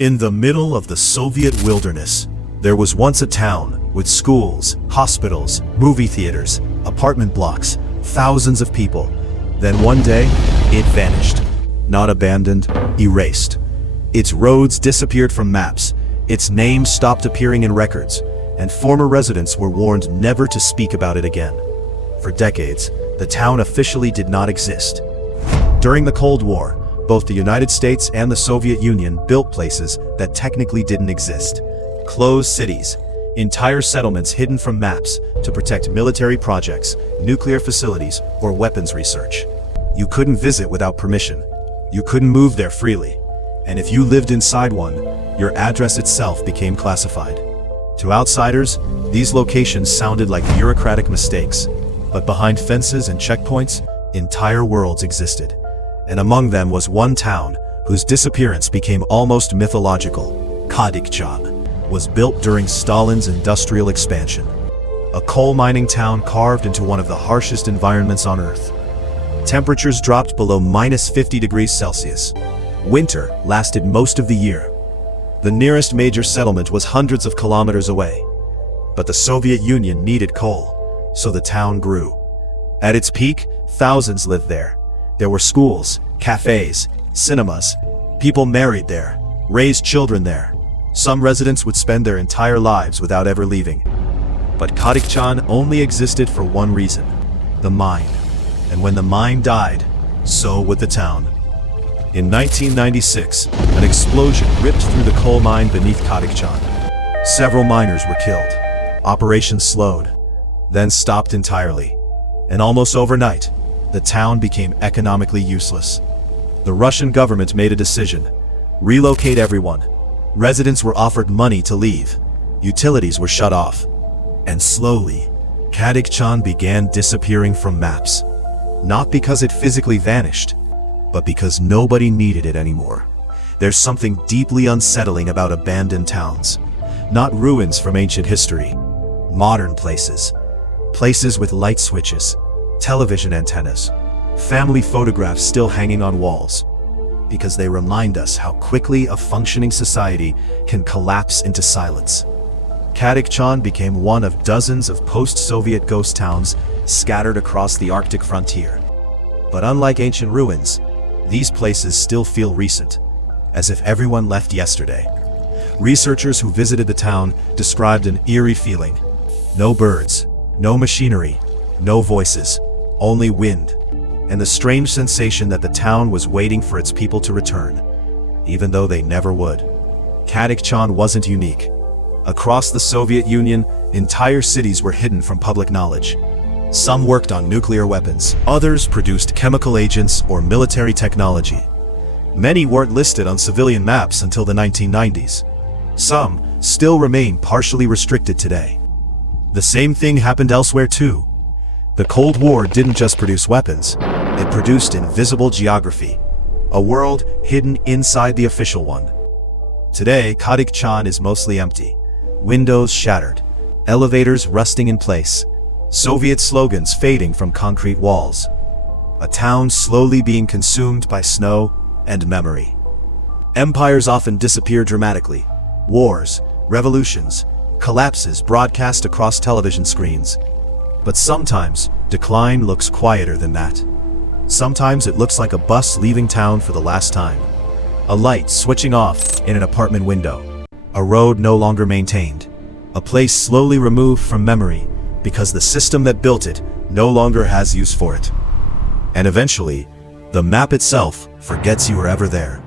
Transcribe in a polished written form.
In the middle of the Soviet wilderness, there was once a town with schools, hospitals, movie theaters, apartment blocks, thousands of people. Then one day, it vanished. Not abandoned, erased. Its roads disappeared from maps, its name stopped appearing in records, and former residents were warned never to speak about it again. For decades, the town officially did not exist. During the Cold War, both the United States and the Soviet Union built places that technically didn't exist. Closed cities, entire settlements hidden from maps to protect military projects, nuclear facilities, or weapons research. You couldn't visit without permission. You couldn't move there freely. And if you lived inside one, your address itself became classified. To outsiders, these locations sounded like bureaucratic mistakes, but behind fences and checkpoints, entire worlds existed. And among them was one town whose disappearance became almost mythological. Kadykchan was built during Stalin's industrial expansion. A coal mining town carved into one of the harshest environments on Earth. Temperatures dropped below -50 degrees Celsius. Winter lasted most of the year. The nearest major settlement was hundreds of kilometers away. But the Soviet Union needed coal, so the town grew. At its peak, thousands lived there. There were schools, cafes, cinemas. People married there, raised children there. Some residents would spend their entire lives without ever leaving. But Kadykchan only existed for one reason: the mine. And when the mine died, so would the town. In 1996, an explosion ripped through the coal mine beneath Kadykchan. Several miners were killed. Operations slowed, then stopped entirely. And almost overnight, the town became economically useless. The Russian government made a decision: relocate everyone. Residents were offered money to leave. Utilities were shut off. And slowly, Kadykchan began disappearing from maps. Not because it physically vanished, but because nobody needed it anymore. There's something deeply unsettling about abandoned towns. Not ruins from ancient history. Modern places. Places with light switches, television antennas, family photographs still hanging on walls. Because they remind us how quickly a functioning society can collapse into silence. Kadykchan became one of dozens of post-Soviet ghost towns scattered across the Arctic frontier. But unlike ancient ruins, these places still feel recent, as if everyone left yesterday. Researchers who visited the town described an eerie feeling. No birds, no machinery, no voices, only wind, and the strange sensation that the town was waiting for its people to return, even though they never would. Kadykchan wasn't unique. Across the Soviet Union, entire cities were hidden from public knowledge. Some worked on nuclear weapons, others produced chemical agents or military technology. Many weren't listed on civilian maps until the 1990s. Some still remain partially restricted today. The same thing happened elsewhere too. The Cold War didn't just produce weapons, it produced invisible geography, a world hidden inside the official one. Today, Kadykchan is mostly empty. Windows shattered, elevators rusting in place, Soviet slogans fading from concrete walls. A town slowly being consumed by snow and memory. Empires often disappear dramatically. Wars, revolutions, collapses broadcast across television screens. But sometimes, decline looks quieter than that. Sometimes it looks like a bus leaving town for the last time. A light switching off in an apartment window. A road no longer maintained. A place slowly removed from memory because the system that built it no longer has use for it. And eventually, the map itself forgets you were ever there.